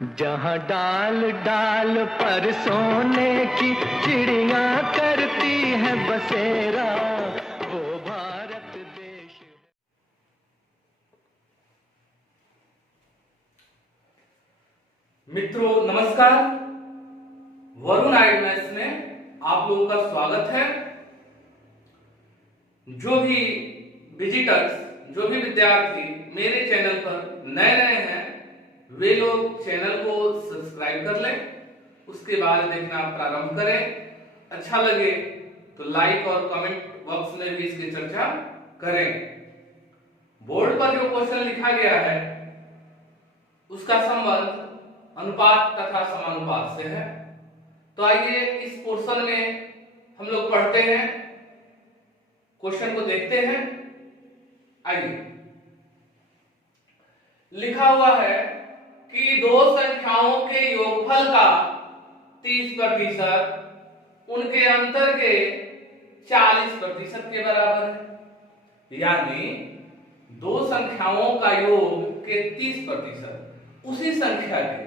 जहाँ डाल डाल पर सोने की चिड़िया करती है बसेरा, वो भारत देश है। मित्रों नमस्कार, वरुण आइडनेस में आप लोगों का स्वागत है। जो भी विजिटर्स, जो भी विद्यार्थी मेरे चैनल पर नए नए हैं, वे लोग चैनल को सब्सक्राइब कर लें, उसके बाद देखना प्रारंभ करें। अच्छा लगे तो लाइक और कमेंट बॉक्स में भी इसकी चर्चा करें। बोर्ड पर जो क्वेश्चन लिखा गया है उसका संबंध अनुपात तथा समानुपात से है। तो आइए इस पोर्शन में हम लोग पढ़ते हैं, क्वेश्चन को देखते हैं। आइए, लिखा हुआ है कि दो संख्याओं के योगफल का 30% उनके अंतर के 40% के बराबर है। यानी दो संख्याओं का योग के 30% उसी संख्या के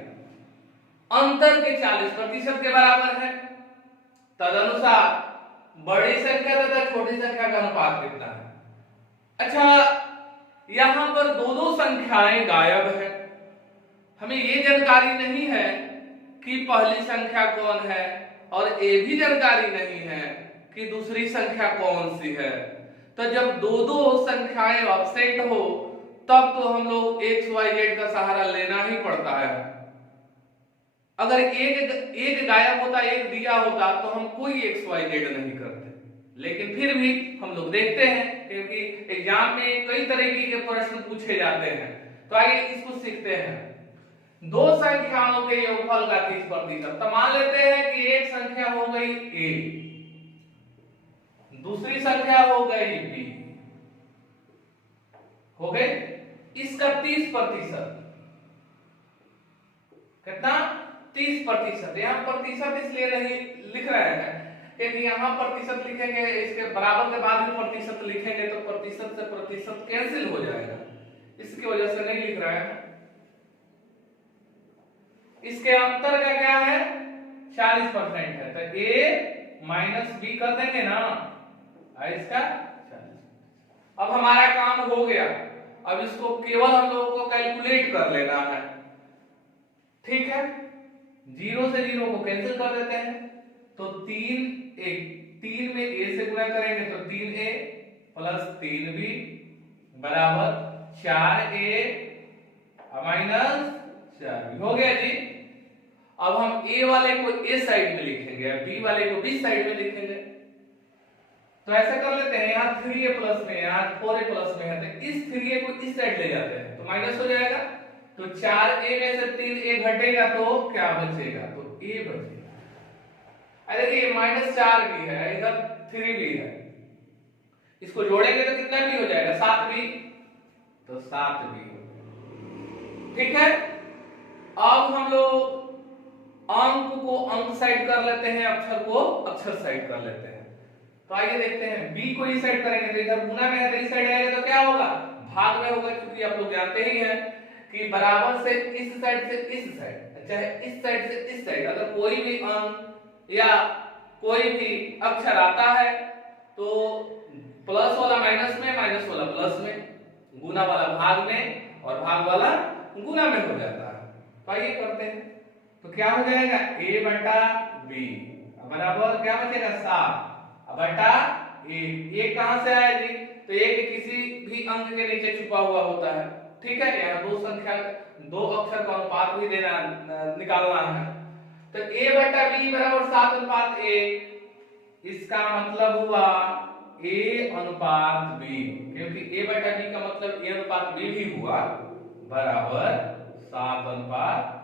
अंतर के 40% के बराबर है। तदनुसार बड़ी संख्या तथा छोटी संख्या का अनुपात कितना है। अच्छा, यहां पर दो संख्याएं गायब है। हमें ये जानकारी नहीं है कि पहली संख्या कौन है, और ये भी जानकारी नहीं है कि दूसरी संख्या कौन सी है। तो जब दो संख्याएं एब्सेंट हो तब तो हम लोग एक्स वाई जेड का सहारा लेना ही पड़ता है। अगर एक गायब होता, एक दिया होता, तो हम कोई एक्स वाई जेड नहीं करते। लेकिन फिर भी हम लोग देखते हैं, क्योंकि एग्जाम में कई तरीके के प्रश्न पूछे जाते हैं। तो आइए इसको सीखते हैं। दो संख्याओं के योगफल का 30%। तो मान लेते हैं कि एक संख्या हो गई ए, दूसरी संख्या हो गई बी, हो गए इसका 30%। कितना? 30%। यहां प्रतिशत इसलिए नहीं लिख रहे हैं क्योंकि यहां प्रतिशत लिखेंगे, इसके बराबर के बाद भी प्रतिशत लिखेंगे तो प्रतिशत से प्रतिशत कैंसिल हो जाएगा, इसकी वजह से नहीं लिख रहे हैं। इसके अंतर का क्या है? 40% है, तो a माइनस बी कर देंगे ना, इसका 40। अब हमारा काम हो गया। अब इसको केवल हम लोगों को कैलकुलेट कर लेना है। ठीक है, 0 से 0 को कैंसिल कर देते हैं, तो 3 में a से गुणा करेंगे तो 3a प्लस 3b बराबर 4a माइनस 4b हो गया जी। अब हम a वाले को a साइड में लिखेंगे, b वाले को b साइड में लिखेंगे। तो ऐसा कर लेते हैं, यहाँ 3a प्लस में, यहाँ 4a प्लस में है, तो इस 3a को इस साइड ले जाते हैं तो माइनस हो जाएगा। तो 4a में से 3a घटेगा तो क्या बचेगा? तो a बचेगा। अरे देखिए -4 भी है, इधर 3 भी है, इसको जोड़ेंगे तो कितना भी हो जाएगा? 7 भी, तो 7 भी। ठीक है, अब हम लोग अंक को अंक साइड कर लेते हैं, अक्षर को अक्षर साइड कर लेते हैं। तो आइए देखते हैं, b को इस साइड करेंगे तो इधर गुना में है, तो इस साइड आएगा तो क्या होगा? भाग में होगा, क्योंकि आप लोग जानते ही हैं कि बराबर से इस साइड से इस साइड, चाहे इस साइड से इस साइड, अगर कोई भी अंक या कोई भी अक्षर आता है तो प्लस वाला माइनस में, माइनस वाला प्लस में, गुना वाला भाग में और भाग वाला गुना में हो जाता है। तो आइए करते हैं, तो क्या हो जाएगा? a बटा b बराबर क्या बचेगा? 7 बटा a कहां से आया जी? तो a के किसी भी अंक के नीचे छुपा हुआ होता है। ठीक है, यहाँ दो संख्या, दो अक्षर का अनुपात भी देना निकालना है। तो a बटा b बराबर 7:a, इसका मतलब हुआ a अनुपात b, क्योंकि a बटा b का मतलब a अनुपात b भी हुआ, बराबर 7:1।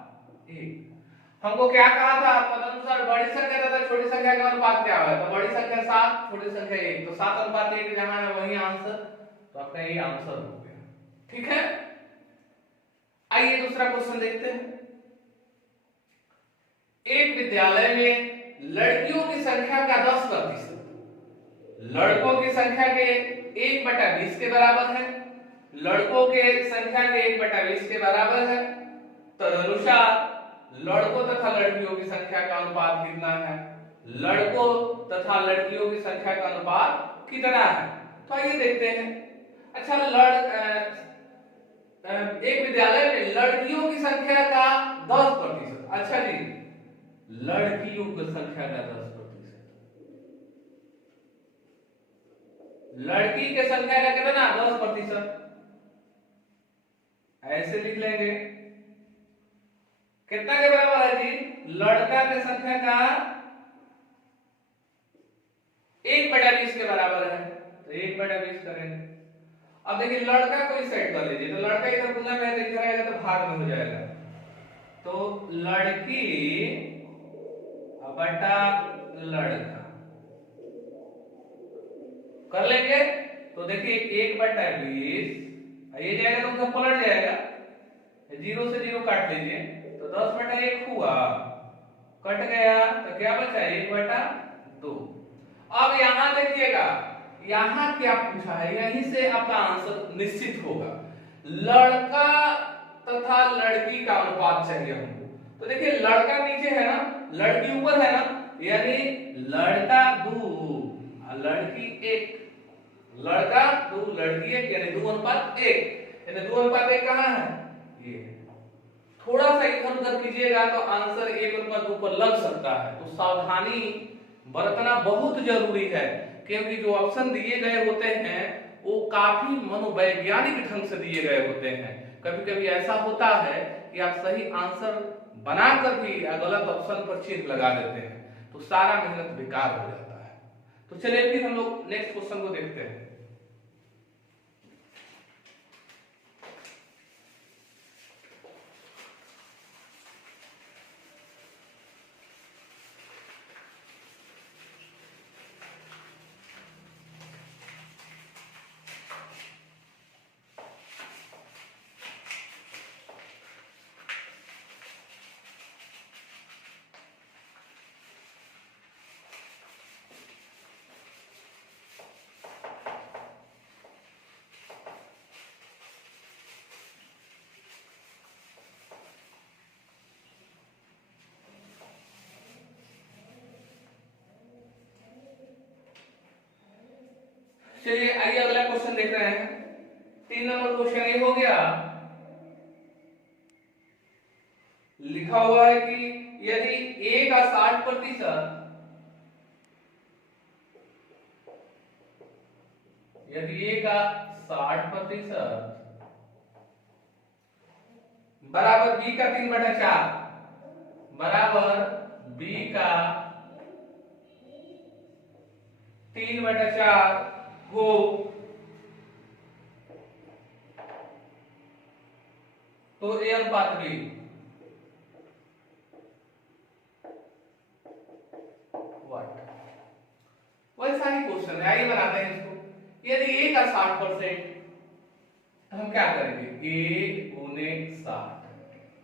हमको क्या कहा था? तदनुसार बड़ी संख्या तथा छोटी संख्या का अनुपात क्या है? तो बड़ी संख्या 7, छोटी संख्या 1, तो 7:1 जहां है वही आंसर, तो आपका ये आंसर हो गया। ठीक है, आइए दूसरा क्वेश्चन देखते हैं। एक विद्यालय में लड़कियों की संख्या का 10%, लड़कों की संख्या के 1/20 के बराबर है, लड़कों के संख्या के 1/20 के बराबर है। तदनुसार लड़कों तथा लड़कियों की संख्या का अनुपात कितना है, लड़कों तथा लड़कियों की संख्या का अनुपात कितना है। तो आइए देखते हैं। अच्छा, एक विद्यालय में लड़कियों की संख्या का 10%। अच्छा जी, लड़कियों की संख्या का 10%, लड़की की संख्या का कितना 10%, ऐसे लिख लेंगे। कितना के बराबर है जी, लड़का की संख्या का 1/20 के बराबर है, तो 1/20 करेंगे। अब देखिए लड़का को इस साइड कर लीजिए, तो लड़का इधर गुना में है तो इधर आएगा तो भाग में हो जाएगा, तो लड़की बटा लड़का कर लेंगे। तो देखिए 1/20 ये जाएगा तो उधर पलट जाएगा, 0 से 0 काट लीजिए, तो 10/1 हुआ, कट गया तो क्या बचा 1/2। अब यहां देखिएगा, यहां क्या पूछा है, यहीं से आपका आंसर निश्चित होगा। लड़का तथा लड़की का अनुपात चाहिए हमको। तो देखिए लड़का नीचे है ना, लड़की ऊपर है ना, यानी लड़का 2 लड़की 1, लड़का 2 लड़की 1, यानी 2:1। यानी 2:1 कहां है, ये। थोड़ा सा इधर उधर कीजिएगा तो आंसर 1:2 पर लग सकता है, तो सावधानी बरतना बहुत जरूरी है, क्योंकि जो ऑप्शन दिए गए होते हैं वो काफी मनोवैज्ञानिक ढंग से दिए गए होते हैं। कभी कभी ऐसा होता है कि आप सही आंसर बनाकर भी गलत ऑप्शन पर चिन्ह लगा देते हैं, तो सारा मेहनत बेकार हो जाता है। तो चलिए फिर हम लोग नेक्स्ट क्वेश्चन को देखते हैं। चलिए आइए अगला क्वेश्चन देख रहे हैं। 3 नंबर क्वेश्चन ये हो गया, लिखा हुआ है कि यदि a का 60%, यदि a का 60% बराबर b का 3/4 बराबर b का 3/4 हो, तो a अनुपात b। वैसा ही क्वेश्चन है, आइए बनाते हैं इसको। यदि a का 60%, तो हम क्या करेंगे, a गुने 60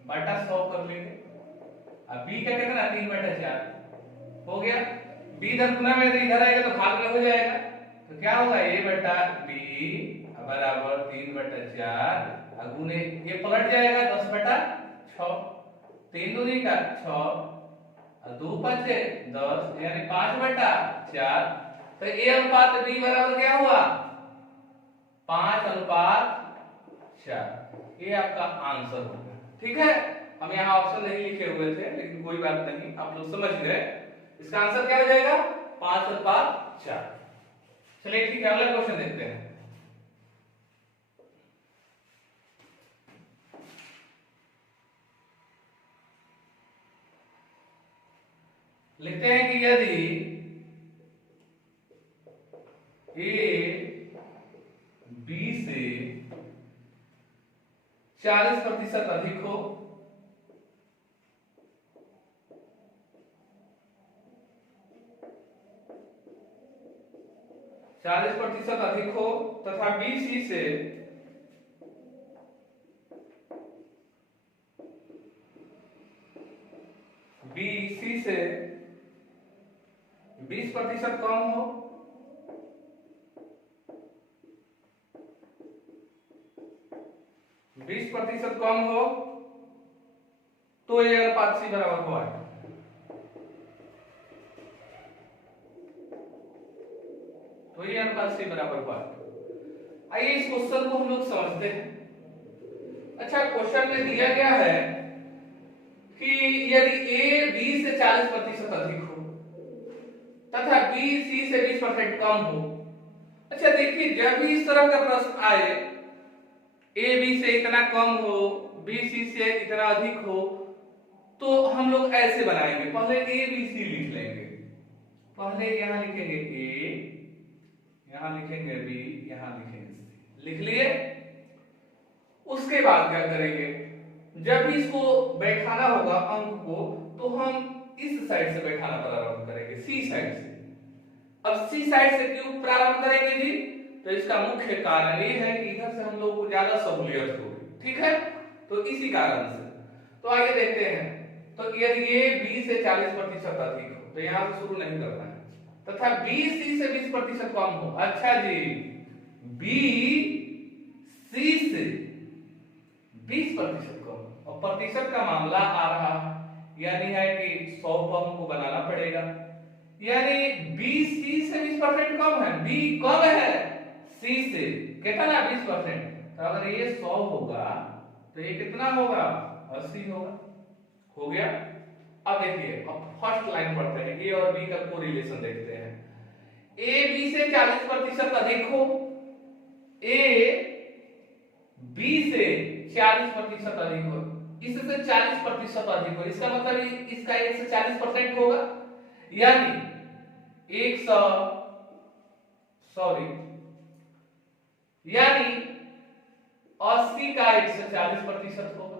बटा 100 कर लेंगे। अब b का कितना 3/4 हो गया, b इधर गुना में तो इधर आएगा तो भाग में हो जाएगा, तो क्या होगा a बटा b बराबर 3/4 गुने ये पलट जाएगा 10/6, 3 दूनी का 6 और 2 5 10, यानी 5/4। तो a अनुपात b बराबर क्या हुआ 5:4। ये आपका आंसर होगा। ठीक है, हम यहाँ ऑप्शन नहीं लिखे हुए थे, लेकिन कोई बात नहीं, आप लोग समझ गए। इसका आंसर क्या हो जाएगा 5:4। चलिए ठीक है, अगला क्वेश्चन देखते हैं। लिखते हैं कि यदि a b से 40% अधिक हो, अधिक हो तथा b c से 20% कम हो, तो ये अनुपात सी बराबर हुआ है। तो ये अनुपात सी बराबर हुआ है। आइए इस क्वेश्चन को हम लोग समझते हैं। अच्छा, क्वेश्चन में दिया गया है कि यदि a b से 40% अधिक हो तथा b c से 20% कम हो। अच्छा देखिए, जब भी इस तरह का प्रश्न आए, a b से इतना कम हो, b c से इतना अधिक हो, तो हम लोग ऐसे बनाएंगे। पहले a b c लिख लेंगे। पहले यहां लिखेंगे a, यहां लिखेंगे b, यहां लिखेंगे c। लिख लिए? उसके बाद क्या करेंगे, जब भी इसको बैठाना होगा अंक को, तो हम इस साइड से बैठाना प्रारंभ करेंगे, सी साइड से। अब सी साइड से क्यों प्रारंभ करेंगे जी? तो इसका मुख्य कारण ये है कि इधर से हम लोग को ज्यादा सहूलियत होगी, ठीक है? तो इसी कारण से। तो आगे देखते हैं। तो यदि ये b से 40% अधिक हो, तो यहां से शुरू नहीं करना है, तथा b c से 20% कम हो। अच्छा जी, b c से 20% कम, और प्रतिशत का मामला आ रहा है, यानी है कि 100 को हमको बनाना पड़ेगा। यानी b c से 20% कम है, b कम है c से कितना 20%। तो अगर ये 100 होगा तो ये कितना होगा, 80 होगा। हो गया। अब देखिए, अब फर्स्ट लाइन पढ़ते हैं, a और b का कोरिलेशन देखते हैं। a b से 40% अधिक हो, a b से 40% अधिक हो, इससे 40% अधिक हो, इसका मतलब इसका 1 से 40% होगा। यानी 100 यानी 80 का 1 से 40% होगा।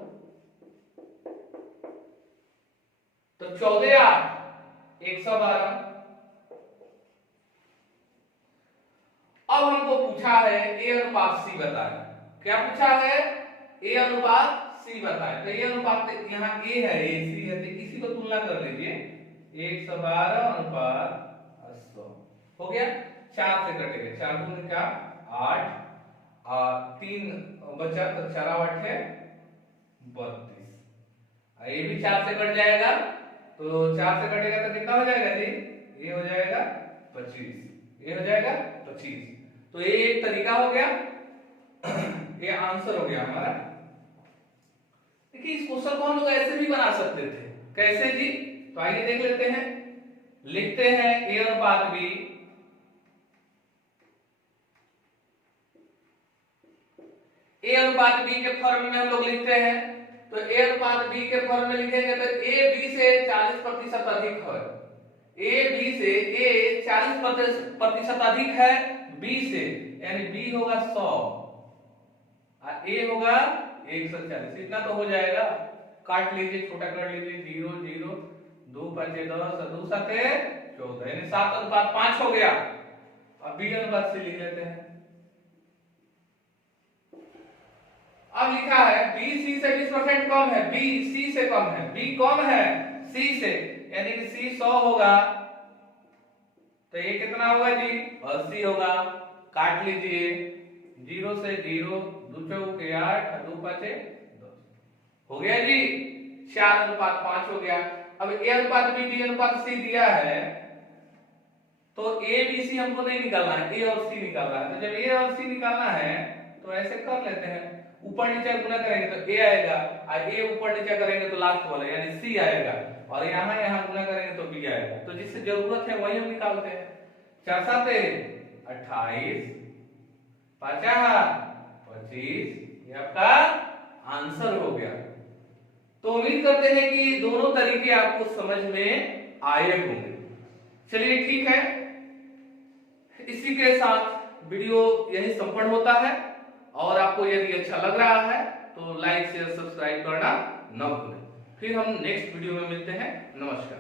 तो 14 8 112। अब हमको पूछा है a अनुपात c बताएं। क्या पूछा है? a अनुपात c बताएं। तो ये अनुपात यहाँ a है, a c है, तो इसी को तुलना कर लीजिए। 112 अनुपात 100 हो गया। 4 से कटेंगे, 4 दूनी क्या 8, 3 बचा तो 4 8 है 32। ये भी 4 से कट जाएगा, तो 4 से कटेगा तो कितना हो जाएगा जी? ये हो जाएगा 25, ये हो जाएगा 25। तो ये एक तरीका हो गया, ये आंसर हो गया हमारा। देखिए, इस क्वेश्चन को हम लोग ऐसे भी बना सकते थे। कैसे जी? तो आइए देख लेते हैं। लिखते हैं a अनुपात b, a अनुपात b के फॉर्म में हम लोग लिखते हैं। तो a अनुपात b के फॉर्म में लिखेंगे तो a b से 40% अधिक है। a b से a 40% अधिक है b से, यानी b होगा 100 और a होगा 140। इतना तो हो जाएगा। काट लीजिए, छोटा कर लीजिए। 0 0 2 5 10 2 7 14, यानी 7 अनुपात 5 हो गया। अब b अनुपात c लिख लेते हैं। अब लिखा है b c से 20% कम है, b c से कम है, b कम है c से, यानी कि c 100 होगा। तो ये कितना होगा जी? 80 होगा। काट लीजिए। 0 से 0 2 चौके 8 2 5 10 हो गया जी। 4 अनुपात 5 हो गया। अब a अनुपात b, b अनुपात c दिया है, तो a b c हमको नहीं निकालना है, a और c निकालना है। तो जब a और c निकालना है तो ऐसे कर लेते हैं। ऊपर नीचे गुना करेंगे तो a आएगा, और a ऊपर नीचे करेंगे तो लास्ट वाला यानी c आएगा, और यहाँ गुना करेंगे तो b आएगा। तो जिससे जरूरत है वही हम निकालते हैं। 4 7 28 5 25, ये आपका आंसर हो गया। तो उम्मीद करते हैं कि दोनों तरीके आपको समझ में आए होंगे। चलिए ठीक है, इसी के साथ वीडियो यही संपन्न होता है। और आपको यदि अच्छा लग रहा है तो लाइक शेयर सब्सक्राइब करना न भूलें। फिर हम नेक्स्ट वीडियो में मिलते हैं। नमस्कार।